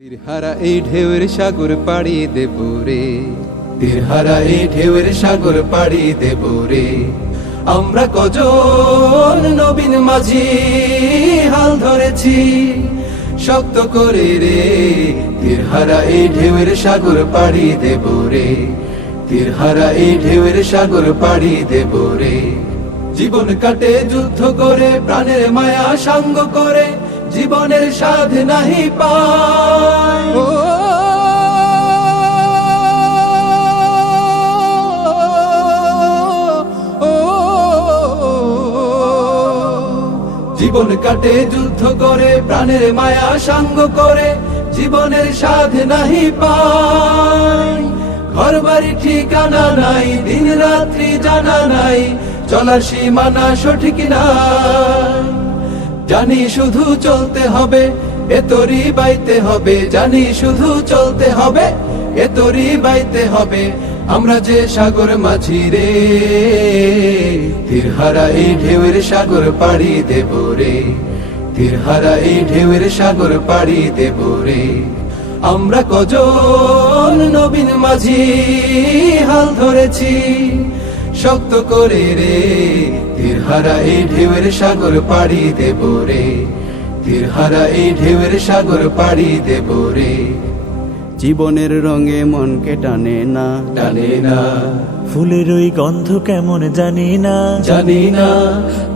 তীরহারা এই ঢেউয়ের সাগর পাড়ি দেব রে, তীরহারা এই ঢেউয়ের সাগর পাড়ি দেব রে। আমরা কজন নবীন মাঝি হাল ধরেছি শক্ত করে রে, তীরহারা এই ঢেউয়ের সাগর পাড়ি দেব রে, তীরহারা এই ঢেউয়ের সাগর পাড়ি দেব রে। জীবন কাটে যুদ্ধ করে, প্রাণের মায়া সাঙ্গ করে, জীবনের স্বাদ নাহি পায়। জীবন কাটে যুদ্ধ করে, প্রাণের মায়া সাঙ্গ করে, জীবনের স্বাদ নাহি পায়। ঘর বাড়ি ঠিকানা নাই, দিন রাত্রি জানা নাই, চলার সীমানা সঠিক নাই। জানি শুধু চলতে হবে, এতরি বাইতে হবে, জানি শুধু চলতে হবে, এতরি বাইতে হবে। আমরা যে সাগর মাঝি রে, তীরহারা এই ঢেউয়ের সাগর পাড়ি দেব রে, তীরহারা এই ঢেউয়ের সাগর পাড়ি দেব রে। আমরা কজন নবীন মাঝি হাল ধরেছি শক্ত করে রে, তীরহারা এই ঢেউয়ের সাগর পাড়ি দেব রে, তীরহারা এই ঢেউয়ের সাগর পাড়ি দেব রে। জীবনের রঙে মনকে টানে না, টানে না, ফুলের ওই গন্ধ কেমন জানি না, জানি না,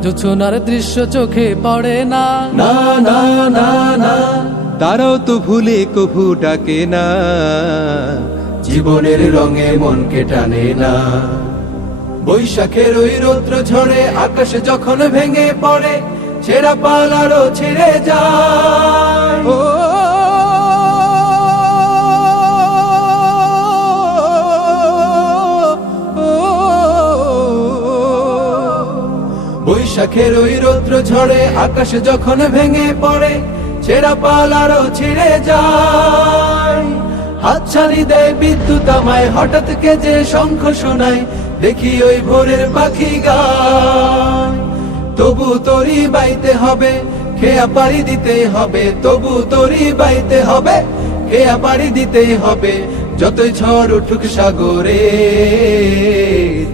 জোছনার দৃশ্য চোখে পড়ে না, না না না না, তারাও তো ভুলে কভু ডাকে না। জীবনের রঙে মনকে টানে না। বৈশাখের ওই রৌদ্র ঝড়ে আকাশ যখন ভেঙে পড়ে, ছেঁড়া পালারও ছিঁড়ে যায়। বৈশাখের ওই রৌদ্র ঝড়ে আকাশ যখন ভেঙে পড়ে, ছেঁড়া পালারও ছিঁড়ে যায়। হাতছানি দেয় বিদ্যুৎ আমায়, হঠাৎ কে যে শঙ্খ শোনায়, দেখি ওই ভোরের পাখি গায়। তবু তরি বাইতে হবে, খেয়া পাড়ি দিতে হবে, তবু তরি বাইতে হবে, খেয়া পাড়ি দিতে হবে। যতই ঝড় উঠুক সাগরে,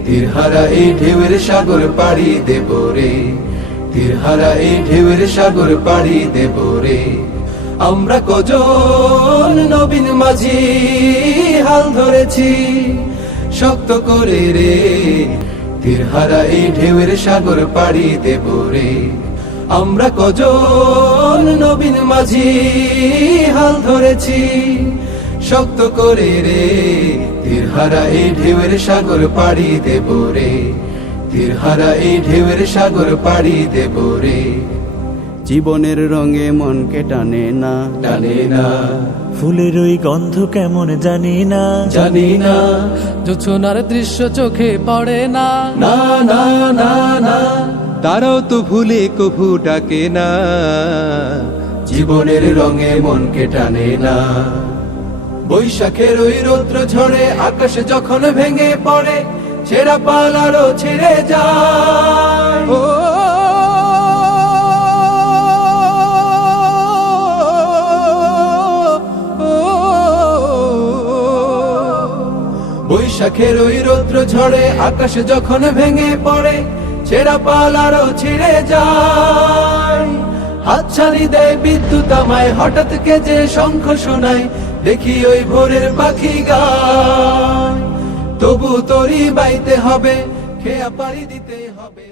তীরহারা এই ঢেউয়ের সাগর পাড়ি দেব রে, তীরহারা এই ঢেউয়ের সাগর পাড়ি দেব রে। আমরা কজন নবীন মাঝি হাল ধরেছি শক্ত করে রে, তীরহারা এই ঢেউয়ের সাগর পাড়ি দেব রে। আমরা কজন নবীন মাঝি হাল ধরেছি শক্ত করে রে, তীরহারা এই ঢেউয়ের সাগর পাড়ি দেব রে, তীরহারা এই ঢেউয়ের সাগর পাড়ি দেব রে। জীবনের রঙে মনকে টানে না, টানে না, ফুলের ওই গন্ধ কেমন জানি না, জানি না, জোছনার দৃশ্য চোখে পড়ে না, না না না না, তারাও তো ভুলে কভু ডাকে না। জীবনের রঙে মনকে টানে না। বৈশাখের ওই রৌদ্র ঝড়ে আকাশ যখন ভেঙে পড়ে, ছেঁড়া পালারও ছিঁড়ে যায়। বৈশাখের ওই রৌদ্র ঝড়ে আকাশ যখন ভেঙে পড়ে, ছেঁড়া পালারও ছিঁড়ে যায়। হাতছানি দেয় বিদ্যুৎ আমায়, হঠাৎ কে যে শঙ্খ শোনায়, দেখি ওই ভোরের পাখি গায়। তবু তরি বাইতে হবে, খেয়া পাড়ি দিতে হবে।